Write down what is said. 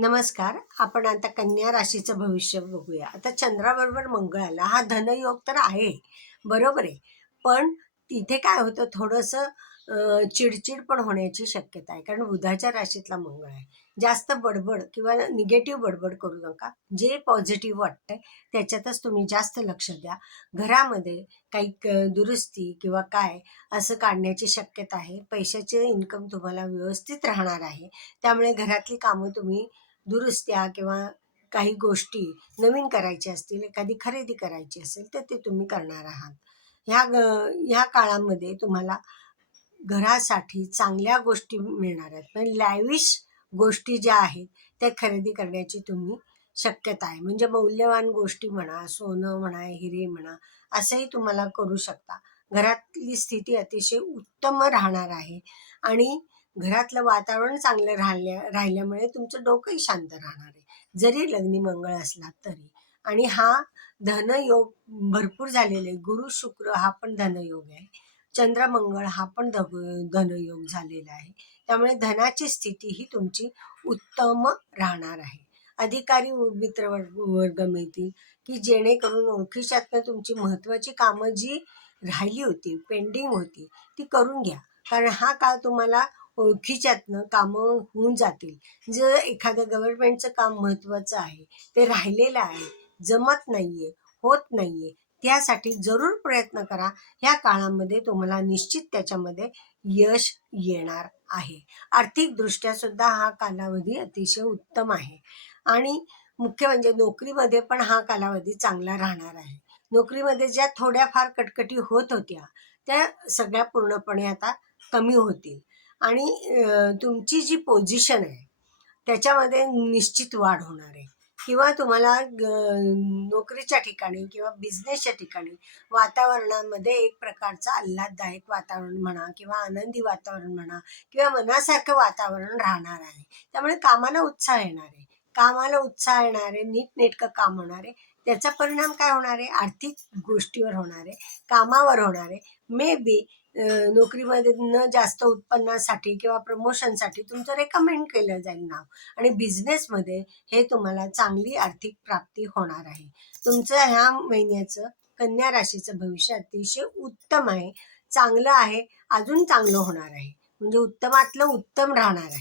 नमस्कार आपण आता कन्या राशीचं भविष्य बघूया. आता चंद्राबरोबर मंगळ आला हा धनयोग तर आहे बरोबर आहे. पण तिथे काय होतं थोडंसं चिडचिड पण होण्याची शक्यता आहे. कारण बुधाच्या राशीतला मंगळ आहे. जास्त बडबड किंवा निगेटिव्ह बडबड करू नका. जे पॉझिटिव्ह वाटतंय त्याच्यातच तुम्ही जास्त लक्ष द्या. घरामध्ये काही क- दुरुस्ती किंवा काय असं काढण्याची शक्यता आहे. पैशाचे इन्कम तुम्हाला व्यवस्थित राहणार आहे. त्यामुळे घरातली कामं तुम्ही दुरुस्त्या किंवा काही गोष्टी नवीन करायच्या असतील एखादी खरेदी करायची असेल तर ते तुम्ही करणार आहात. ह्या ग ह्या काळामध्ये तुम्हाला घरासाठी चांगल्या गोष्टी मिळणार आहेत. म्हणजे पण लॅविश गोष्टी ज्या आहेत त्या खरेदी करण्याची तुम्ही शक्यता आहे. म्हणजे मौल्यवान गोष्टी म्हणा सोनं म्हणा हिरे म्हणा असंही तुम्हाला करू शकता. घरातली स्थिती अतिशय उत्तम राहणार आहे. आणि घरातलं वातावरण चांगलं राहिल्या राहिल्यामुळे तुमचं डोकंही शांत राहणार आहे. जरी लग्नी मंगळ असला तरी. आणि हा धनयोग भरपूर झालेले गुरु शुक्र हा पण धनयोग आहे. चंद्रमंगळ हा पण धग धनयोग झालेला आहे. त्यामुळे धनाची स्थिती ही तुमची उत्तम राहणार आहे. अधिकारी मित्र वर्ग वर्ग मिळतील की जेणेकरून ओळखीच्यातनं तुमची महत्त्वाची कामं जी राहिली होती पेंडिंग होती ती करून घ्या. कारण हा काळ तुम्हाला ओळखीच्यातनं कामं होऊन जातील. जर एखादं गव्हर्नमेंटचं काम महत्त्वाचं आहे ते राहिलेलं आहे जमत नाहीये होत नाहीये त्यासाठी जरूर प्रयत्न करा. ह्या काळामध्ये तुम्हाला निश्चित त्याच्यामध्ये यश येणार आहे. आर्थिकदृष्ट्या सुद्धा हा कालावधी अतिशय उत्तम आहे. आणि मुख्य म्हणजे नोकरीमध्ये पण हा कालावधी चांगला राहणार आहे. नोकरीमध्ये ज्या थोड्याफार कटकटी होत होत्या त्या सगळ्या पूर्णपणे आता कमी होतील. आणि तुमची जी पोझिशन आहे त्याच्यामध्ये निश्चित वाढ होणार आहे. किंवा तुम्हाला नोकरीच्या ठिकाणी किंवा बिझनेसच्या ठिकाणी वातावरणामध्ये एक प्रकारचं आल्हाददायक वातावरण म्हणा किंवा आनंदी वातावरण म्हणा किंवा मनासारखं वातावरण राहणार आहे. त्यामुळे कामाला उत्साह येणार आहे. कामाला उत्साह येणारे नीटनेटकं काम होणार आहे त्याचा परिणाम काय होणार? आहे आर्थिक गोष्टीवर होणार आहे कामावर होणार. आहे मे बी नोकरीमध्ये न जास्त उत्पन्नासाठी किंवा प्रमोशनसाठी तुमचं रेकमेंड केलं जाईल नाव. आणि बिझनेसमध्ये हे तुम्हाला चांगली आर्थिक प्राप्ती होणार आहे. तुमचं ह्या महिन्याचं कन्या राशीचं भविष्य अतिशय उत्तम आहे. चांगलं आहे. अजून चांगलं होणार आहे. म्हणजे उत्तमातलं उत्तम राहणार आहे.